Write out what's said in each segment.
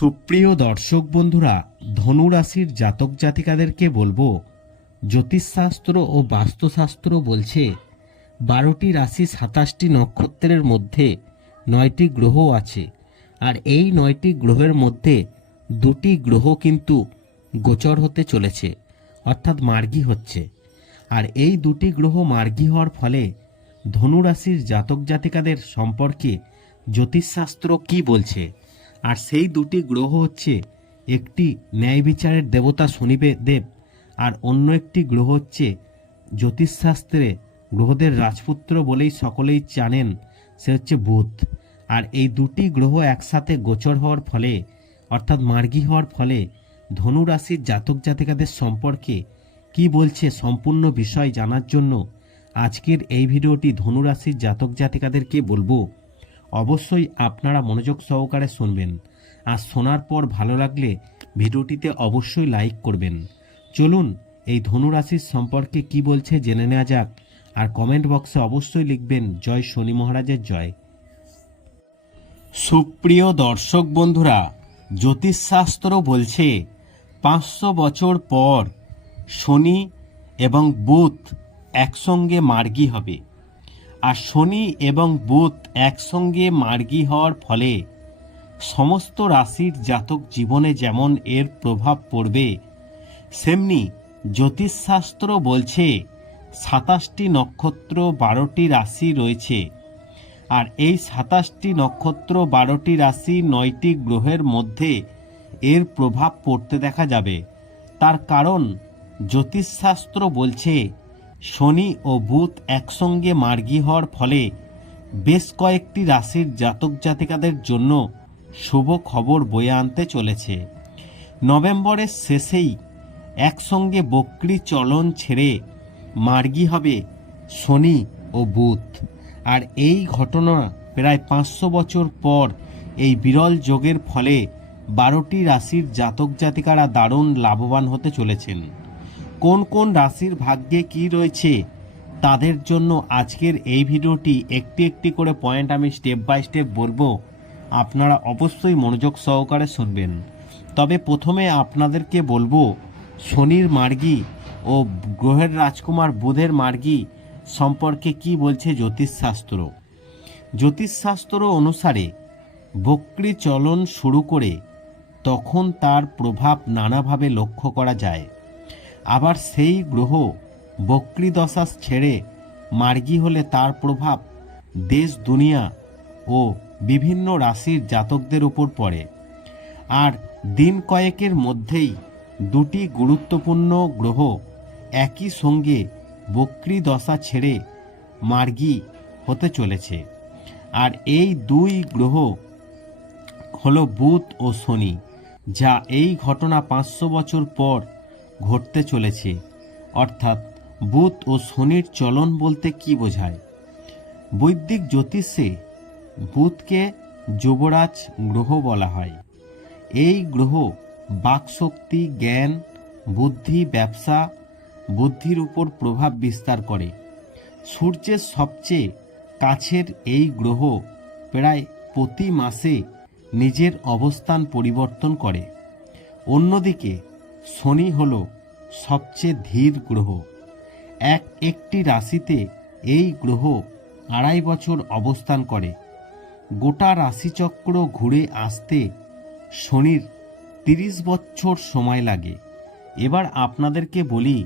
সুপ্রিয় দর্শক বন্ধুরা, ধনুরাশির জাতক জাতিকাদেরকে বলব, জ্যোতিষশাস্ত্র ও বাস্তুশাস্ত্র বলছে, বারোটি রাশি সাতাশটি নক্ষত্রের মধ্যে নয়টি গ্রহ আছে। আর এই নয়টি গ্রহের মধ্যে দুটি গ্রহ কিন্তু গোচর হতে চলেছে, অর্থাৎ মার্গী হচ্ছে। আর এই দুটি গ্রহ মার্গী হওয়ার ফলে ধনুরাশির জাতক জাতিকাদের সম্পর্কে জ্যোতিষশাস্ত্র কি বলছে? আর সেই দুটি গ্রহ হচ্ছে একটি ন্যায় বিচারের দেবতা শনিবে দেব, আর অন্য একটি গ্রহ হচ্ছে জ্যোতিষশাস্ত্রে গ্রহদের রাজপুত্র বলেই সকলেই জানেন, সে হচ্ছে বুধ। আর এই দুটি গ্রহ একসাথে গোচর হওয়ার ফলে, অর্থাৎ মার্গী হওয়ার ফলে ধনু রাশির জাতক জাতিকাদের সম্পর্কে কি বলছে সম্পূর্ণ বিষয় জানার জন্য আজকের এই ভিডিওটি ধনু রাশির জাতক জাতিকাদেরকে বলব। অবশ্যই আপনারা মনোযোগ সহকারে শুনবেন। আর শোনার পর ভালো লাগলে ভিডিওটিতে অবশ্যই লাইক করবেন। চলুন, এই ধনু রাশির সম্পর্কে কি বলছে জেনে নেওয়া যাক। আর কমেন্ট বক্সে অবশ্যই লিখবেন, জয় শনি মহারাজের জয়। সুপ্রিয় দর্শক বন্ধুরা, জ্যোতিষশাস্ত্র বলছে, পাঁচশো বছর পর শনি এবং বুধ একসঙ্গে মার্গী হবে। আর শনি এবং বুধ একসঙ্গে মার্গী হওয়ার ফলে সমস্ত রাশির জাতক জীবনে যেমন এর প্রভাব পড়বে, সেমনি জ্যোতিষশাস্ত্র বলছে সাতাশটি নক্ষত্র বারোটি রাশি রয়েছে। আর এই সাতাশটি নক্ষত্র বারোটি রাশি নয়টি গ্রহের মধ্যে এর প্রভাব পড়তে দেখা যাবে। তার কারণ জ্যোতিষশাস্ত্র বলছে শনি ও বুধ একসঙ্গে মার্গী হওয়ার ফলে বেশ কয়েকটি রাশির জাতক জাতিকাদের জন্য শুভ খবর বয়ে আনতে চলেছে। নভেম্বরের শেষেই একসঙ্গে বক্রি চলন ছেড়ে মার্গী হবে শনি ও বুধ। আর এই ঘটনা প্রায় পাঁচশো বছর পর এই বিরল যোগের ফলে বারোটি রাশির জাতক জাতিকারা দারুণ লাভবান হতে চলেছেন। কোন কোন রাশির ভাগ্যে কি রয়েছে, তাদের জন্য আজকের এই ভিডিওটি একটি একটি করে পয়েন্ট আমি স্টেপ বাই স্টেপ বলব। আপনারা অবশ্যই মনোযোগ সহকারে শুনবেন। তবে প্রথমে আপনাদেরকে বলব, শনির মার্গী ও গ্রহের রাজকুমার বুধের মার্গী সম্পর্কে কি বলছে জ্যোতিষশাস্ত্র। জ্যোতিষশাস্ত্র অনুসারে বক্রি চলন শুরু করে তখন তার প্রভাব নানাভাবে লক্ষ্য করা যায়। আবার সেই গ্রহ বক্রি দশা ছেড়ে মার্গী হলে তার প্রভাব দেশ, দুনিয়া ও বিভিন্ন রাশির জাতকদের উপর পড়ে। আর দিন কয়েকের মধ্যেই দুটি গুরুত্বপূর্ণ গ্রহ একই সঙ্গে বক্রি দশা ছেড়ে মার্গী হতে চলেছে। আর এই দুই গ্রহ হলো বুধ ও শনি, যা এই ঘটনা পাঁচশো বছর পর ঘটতে চলেছে। অর্থাৎ বুধ ও শনির চলন বলতে কি বোঝায়? বৈদিক জ্যোতিষে বুধকে যুবরাজ গ্রহ বলা হয়। এই গ্রহ বাকশক্তি, জ্ঞান, বুদ্ধি, ব্যবসা, বুদ্ধির উপর প্রভাব বিস্তার করে। সূর্যের সবচেয়ে কাছের এই গ্রহ প্রায় প্রতি মাসে নিজের অবস্থান পরিবর্তন করে। অন্যদিকে শনি হল সবচেয়ে ধীর গ্রহ। এক একটি রাশিতে এই গ্রহ আড়াই বছর অবস্থান করে। গোটা রাশিচক্র ঘুরে আসতে শনির তিরিশ বছর সময় লাগে। এবার আপনাদেরকে বলি,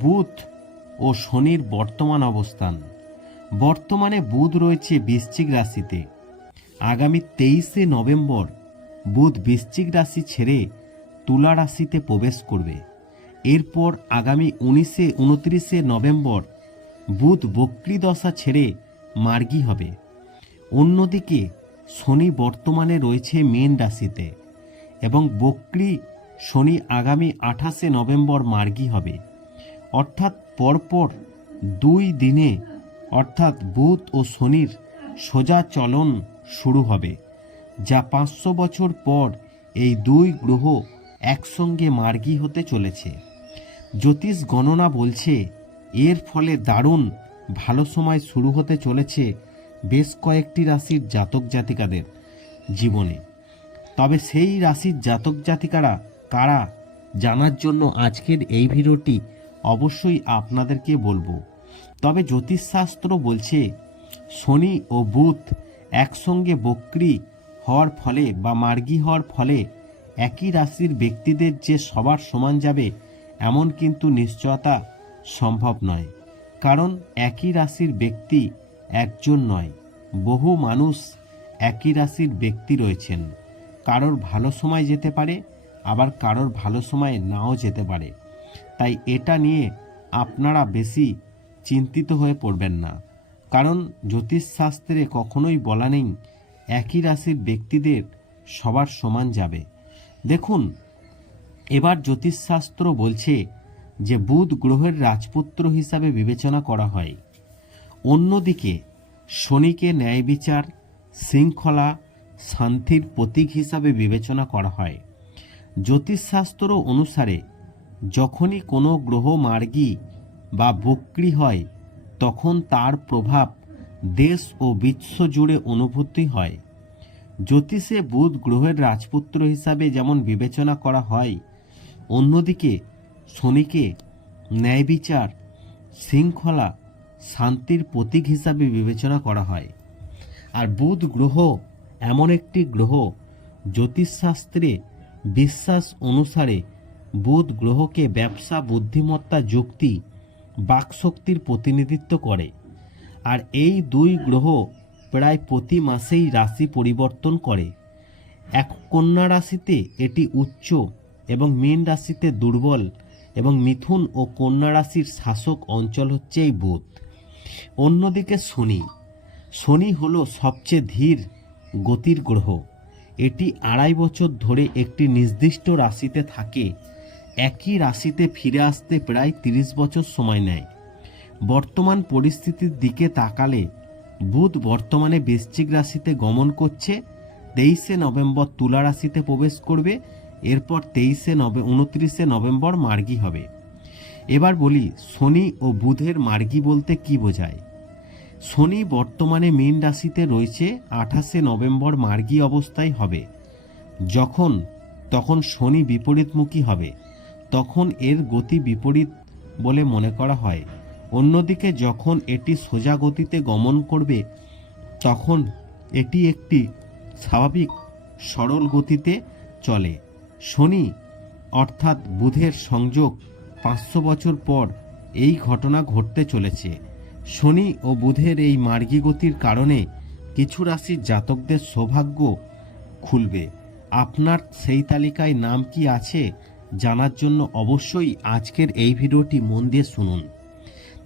বুধ ও শনির বর্তমান অবস্থান। বর্তমানে বুধ রয়েছে বৃশ্চিক রাশিতে। আগামী তেইশে নভেম্বর বুধ বৃশ্চিক রাশি ছেড়ে তুলা রাশিতে প্রবেশ করবে। এরপর আগামী উনিশে, উনত্রিশে নভেম্বর বুধ বক্রি দশা ছেড়ে মার্গী হবে। অন্যদিকে শনি বর্তমানে রয়েছে মেন রাশিতে এবং বক্রি শনি আগামী আঠাশে নভেম্বর মার্গী হবে। অর্থাৎ পরপর দুই দিনে, অর্থাৎ বুধ ও শনির সোজা চলন শুরু হবে, যা পাঁচশো বছর পর এই দুই গ্রহ একসঙ্গে মার্গী হতে চলেছে। জ্যোতিষ গণনা বলছে, এর ফলে দারুণ ভালো সময় শুরু হতে চলেছে বেশ কয়েকটি রাশির জাতক জাতিকাদের জীবনে। তবে সেই রাশির জাতক জাতিকারা কারা, জানার জন্য আজকের এই ভিডিওটি অবশ্যই আপনাদেরকে বলব। তবে জ্যোতিষশাস্ত্র বলছে, শনি ও বুধ একসঙ্গে বক্রি হওয়ার ফলে বা মার্গী হওয়ার ফলে একই রাশির ব্যক্তিদের যে সবার সমান যাবে, এমন কিন্তু নিশ্চয়তা সম্ভব নয়। কারণ একই রাশির ব্যক্তি একজন নয়, বহু মানুষ একই রাশির ব্যক্তি রয়েছেন। কারোর ভালো সময় যেতে পারে, আবার কারোর ভালো সময় নাও যেতে পারে। তাই এটা নিয়ে আপনারা বেশি চিন্তিত হয়ে পড়বেন না। কারণ জ্যোতিষশাস্ত্রে কখনোই বলা নেই, একই রাশির ব্যক্তিদের সবার সমান যাবে। দেখুন, এবার জ্যোতিষশাস্ত্র বলছে যে বুধ গ্রহের রাজপুত্র হিসাবে বিবেচনা করা হয়। অন্যদিকে, শনিকে ন্যায় বিচার, শৃঙ্খলা, শান্তির প্রতীক হিসাবে বিবেচনা করা হয়। জ্যোতিষশাস্ত্র অনুসারে, যখনই কোনো গ্রহ মার্গী বা বক্রি হয়, তখন তার প্রভাব দেশ ও বিশ্ব জুড়ে অনুভূতি হয়। জ্যোতিষে বুধ গ্রহের রাজপুত্র হিসাবে যেমন বিবেচনা করা হয়, অন্যদিকে শনিকে ন্যায় বিচার শৃঙ্খলা, শান্তির প্রতীক হিসাবে বিবেচনা করা হয়। আর বুধ গ্রহ এমন একটি গ্রহ, জ্যোতিষশাস্ত্রে বিশ্বাস অনুসারে বুধ গ্রহকে ব্যবসা, বুদ্ধিমত্তা, যুক্তি, বাকশক্তির প্রতিনিধিত্ব করে। আর এই দুই গ্রহ প্রায় প্রতি মাসেই রাশি পরিবর্তন করে। এক কন্যা রাশিতে এটি উচ্চ এবং মীন রাশিতে দুর্বল এবং মিথুন ও কন্যা রাশির শাসক অঞ্চল হচ্ছে এই বুধ। অন্যদিকে শনি। শনি হলো সবচেয়ে ধীর গতির গ্রহ। এটি আড়াই বছর ধরে একটি নির্দিষ্ট রাশিতে থাকে। একই রাশিতে ফিরে আসতে প্রায় তিরিশ বছর সময় নেয়। বর্তমান পরিস্থিতির দিকে তাকালে বুধ বর্তমানে বৃশ্চিক রাশিতে গমন করছে, তেইশে নভেম্বর তুলা রাশিতে প্রবেশ করবে, এরপর তেইশে নভে, উনত্রিশে নভেম্বর মার্গী হবে। এবার বলি, শনি ও বুধের মার্গী বলতে কি বোঝায়? শনি বর্তমানে মীন রাশিতে রয়েছে, আঠাশে নভেম্বর মার্গী অবস্থায় হবে। যখন, তখন শনি বিপরীতমুখী হবে, তখন এর গতি বিপরীত বলে মনে করা হয়। অন্যদিকে যখন এটি সোজা গতিতে গমন করবে, তখন এটি একটি স্বাভাবিক সরল গতিতে চলে। শনি, অর্থাৎ বুধের সংযোগ পাঁচশো বছর পর এই ঘটনা ঘটতে চলেছে। শনি ও বুধের এই মার্গী গতির কারণে কিছু রাশির জাতকদের সৌভাগ্য খুলবে। আপনার সেই তালিকায় নাম কি আছে জানার জন্য অবশ্যই আজকের এই ভিডিওটি মন দিয়ে শুনুন।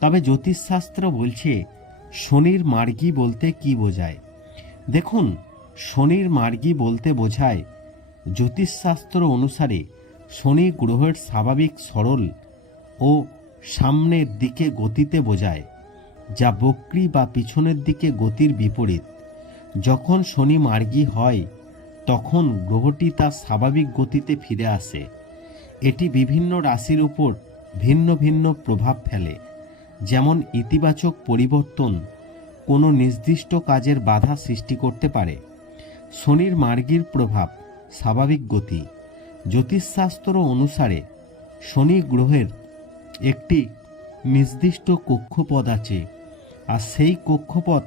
তবে জ্যোতিষশাস্ত্র বলছে, শনির মার্গী বলতে কি বোঝায়? দেখুন, শনির মার্গী বলতে বোঝায়, জ্যোতিষশাস্ত্র অনুসারে শনি গ্রহের স্বাভাবিক সরল ও সামনের দিকে গতিতে বোঝায়, যা বক্রি বা পিছনের দিকে গতির বিপরীত। যখন শনি মার্গী হয়, তখন গ্রহটি তার স্বাভাবিক গতিতে ফিরে আসে। এটি বিভিন্ন রাশির উপর ভিন্ন ভিন্ন প্রভাব ফেলে। যেমন ইতিবাচক পরিবর্তন কোনো নির্দিষ্ট কাজের বাধা সৃষ্টি করতে পারে। শনির মার্গীর প্রভাব স্বাভাবিক গতি। জ্যোতিষশাস্ত্র অনুসারে শনি গ্রহের একটি নির্দিষ্ট কক্ষপথ আছে আর সেই কক্ষপথ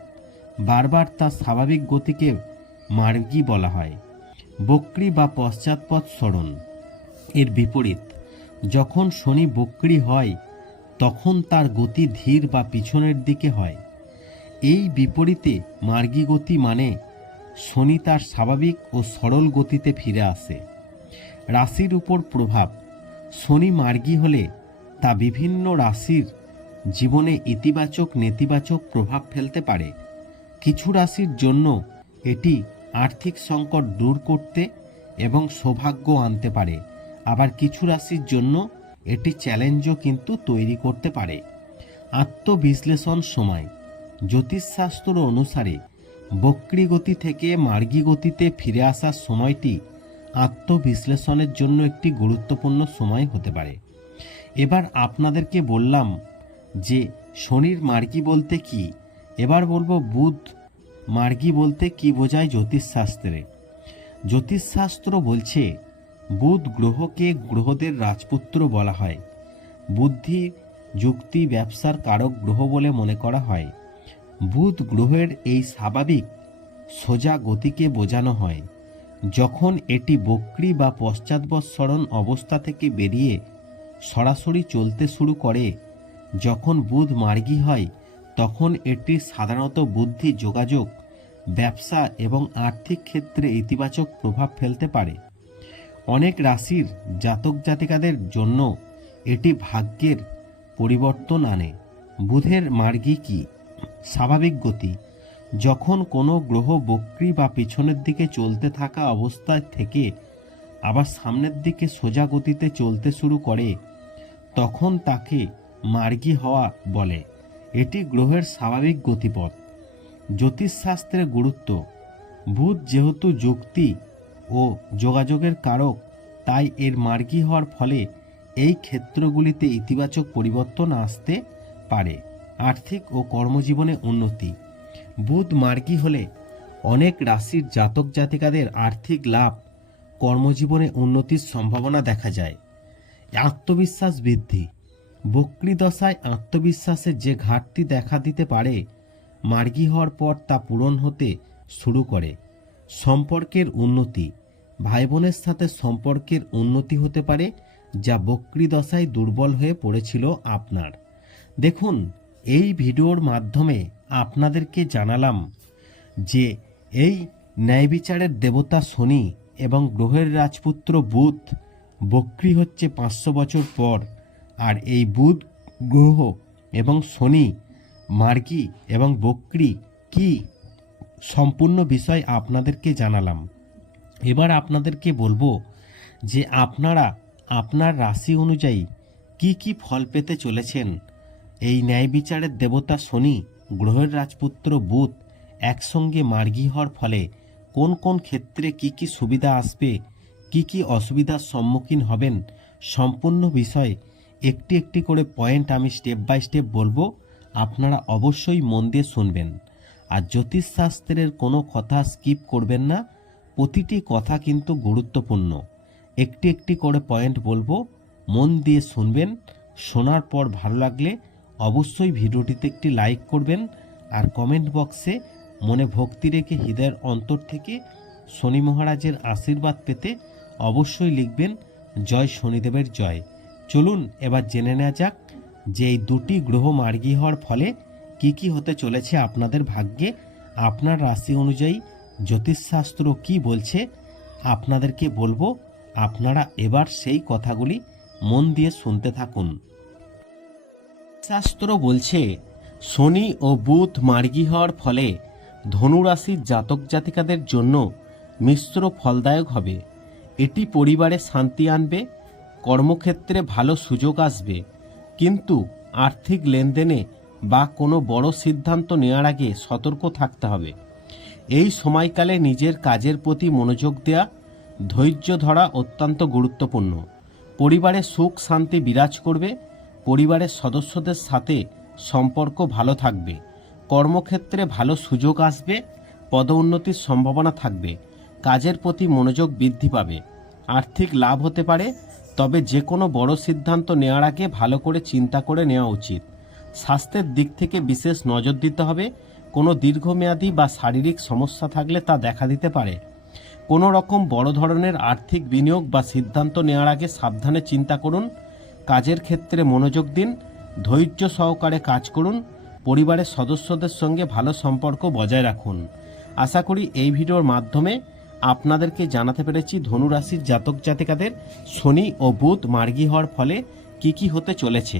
বারবার তার স্বাভাবিক গতিকে মার্গী বলা হয়। বক্রি বা পশ্চাৎপদ সরণ এর বিপরীত, যখন শনি বক্রি হয় তখন তার গতি ধীর বা পিছনের দিকে হয়। এই বিপরীতে মার্গী গতি মানে শনি তার স্বাভাবিক ও সরল গতিতে ফিরে আসে। রাশির উপর প্রভাব। শনি মার্গী হলে তা বিভিন্ন রাশির জীবনে ইতিবাচক, নেতিবাচক প্রভাব ফেলতে পারে। কিছু রাশির জন্য এটি আর্থিক সংকট দূর করতে এবং সৌভাগ্য আনতে পারে। আবার কিছু রাশির জন্য এটি চ্যালেঞ্জও কিন্তু তৈরি করতে পারে। আত্মবিশ্লেষণ সময়। জ্যোতিষশাস্ত্র অনুসারে বক্রি গতি থেকে মার্গী গতিতে ফিরে আসার সময়টি আত্মবিশ্লেষণের জন্য একটি গুরুত্বপূর্ণ সময় হতে পারে। এবার আপনাদেরকে বললাম যে শনির মার্গী বলতে কি? এবার বলব বুধ মার্গী বলতে কি বোঝায় জ্যোতিষশাস্ত্রে। জ্যোতিষশাস্ত্র বলছে বুধ গ্রহকে গ্রহদের রাজপুত্র বলা হয়। বুদ্ধি, যুক্তি, ব্যবসার কারক গ্রহ বলে মনে করা হয়। বুধ গ্রহের এই স্বাভাবিক, সোজা গতিকে বোঝানো হয়। যখন এটি বক্রি বা পশ্চাৎবৎসরণ অবস্থা থেকে বেরিয়ে সরাসরি চলতে শুরু করে, যখন বুধ মার্গী হয়, তখন এটি সাধারণত বুদ্ধি যোগাযোগ, ব্যবসা এবং আর্থিক ক্ষেত্রে ইতিবাচক প্রভাব ফেলতে পারে। অনেক রাশির জাতক জাতিকাদের জন্য এটি ভাগ্যের পরিবর্তন আনে। বুধের মার্গী কি? স্বাভাবিক গতি। যখন কোনো গ্রহ বক্রি বা পিছনের দিকে চলতে থাকা অবস্থায় থেকে আবার সামনের দিকে সোজা গতিতে চলতে শুরু করে, তখন তাকে মার্গী হওয়া বলে। এটি গ্রহের স্বাভাবিক গতিপথ। জ্যোতিষশাস্ত্রের গুরুত্ব। বুধ যেহেতু যুক্তি ও যোগাযোগের কারক, তাই এর মার্গী হওয়ার ফলে এই ক্ষেত্রগুলিতে ইতিবাচক পরিবর্তন আসতে পারে, আর্থিক ও কর্মজীবনে উন্নতি। বুধ মার্গী হলে অনেক রাশির জাতক জাতিকাদের আর্থিক লাভ, কর্মজীবনে উন্নতির সম্ভাবনা দেখা যায়। আত্মবিশ্বাস বৃদ্ধি। বক্রি দশায় আত্মবিশ্বাসের যে ঘাটতি দেখা দিতে পারে, মার্গী হওয়ার পর তা পূরণ হতে শুরু করে। সম্পর্কের উন্নতি। ভাই বোনের সাথে সম্পর্কের উন্নতি হতে পারে, যা বক্রি দশায় দুর্বল হয়ে পড়েছিল আপনার। দেখুন, এই ভিডিওর মাধ্যমে আপনাদেরকে জানালাম যে, এই ন্যায় বিচারের দেবতা শনি এবং গ্রহের রাজপুত্র বুধ বক্রি হচ্ছে পাঁচশো বছর পর, আর এই বুধ, গ্রহ এবং শনি, মার্গী এবং বক্রি কি সম্পূর্ণ বিষয় আপনাদেরকে জানালাম। এবার আপনাদেরকে বলব যে আপনারা আপনার রাশি অনুযায়ী কি কি ফল পেতে চলেছেন? এই ন্যায় বিচারের দেবতা শনি, গ্রহের রাজপুত্র বুধ একসঙ্গে মার্গী হওয়ার ফলে কোন কোন ক্ষেত্রে কি কি সুবিধা আসবে, কি কি অসুবিধার সম্মুখীন হবেন সম্পূর্ণ বিষয় একটি একটি করে পয়েন্ট আমি স্টেপ বাই স্টেপ বলব। আপনারা অবশ্যই মন দিয়ে শুনবেন। আর জ্যোতিষশাস্ত্রের কোনো কথা স্কিপ করবেন না। প্রতিটি কথা কিন্তু গুরুত্বপূর্ণ। একটি একটি করে পয়েন্ট বলব, মন দিয়ে শুনবেন, শোনার পর ভালো লাগলে অবশ্যই ভিডিওটিতে একটি লাইক করবেন আর কমেন্ট বক্সে মনে ভক্তি রেখে হৃদয়ের অন্তর থেকে শনি মহারাজের আশীর্বাদ পেতে অবশ্যই লিখবেন, জয় শনিদেবের জয়। চলুন এবার জেনে নেওয়া যাক যে এই দুটি গ্রহ মার্গী হওয়ার ফলে কি কি হতে চলেছে আপনাদের ভাগ্যে। আপনার রাশি অনুযায়ী জ্যোতিষশাস্ত্র কি বলছে, আপনাদেরকে বলব আপনারা এবার সেই কথাগুলি মন দিয়ে শুনতে থাকুন। শাস্ত্র বলছে, শনি ও বুধ মার্গী হওয়ার ফলে ধনুরাশির জাতক জাতিকাদের জন্য মিশ্র ফলদায়ক হবে। এটি পরিবারে শান্তি আনবে, কর্মক্ষেত্রে ভালো সুযোগ আসবে। কিন্তু আর্থিক লেনদেনে বা কোনো বড় সিদ্ধান্ত নেওয়ার আগে সতর্ক থাকতে হবে। এই সময়কালে নিজের কাজের প্রতি মনোযোগ দেওয়া ধৈর্য ধরা অত্যন্ত গুরুত্বপূর্ণ। পরিবারে সুখ শান্তি বিরাজ করবে, পরিবারের সদস্যদের সাথে সম্পর্ক ভালো থাকবে, কর্মক্ষেত্রে ভালো সুযোগ আসবে, পদোন্নতির সম্ভাবনা থাকবে, কাজের প্রতি মনোযোগ বৃদ্ধি পাবে, আর্থিক লাভ হতে পারে, তবে যে কোনো বড় সিদ্ধান্ত নেওয়ার আগে ভালো করে চিন্তা করে নেওয়া উচিত। স্বাস্থ্যের দিক থেকে বিশেষ নজর দিতে হবে কোনো দীর্ঘমেয়াদী বা শারীরিক সমস্যা থাকলে তা দেখা দিতে পারে। কোনো রকম বড় ধরনের আর্থিক বিনিয়োগ বা সিদ্ধান্ত নেওয়ার আগে সাবধানে চিন্তা করুন, কাজের ক্ষেত্রে মনোযোগ দিন, ধৈর্য সহকারে কাজ করুন, পরিবারের সদস্যদের সঙ্গে ভালো সম্পর্ক বজায় রাখুন। আশা করি এই ভিডিওর মাধ্যমে আপনাদেরকে জানাতে পেরেছি ধনুরাশির জাতক জাতিকাদের শনি ও বুধ মার্গী হওয়ার ফলে কি কি হতে চলেছে।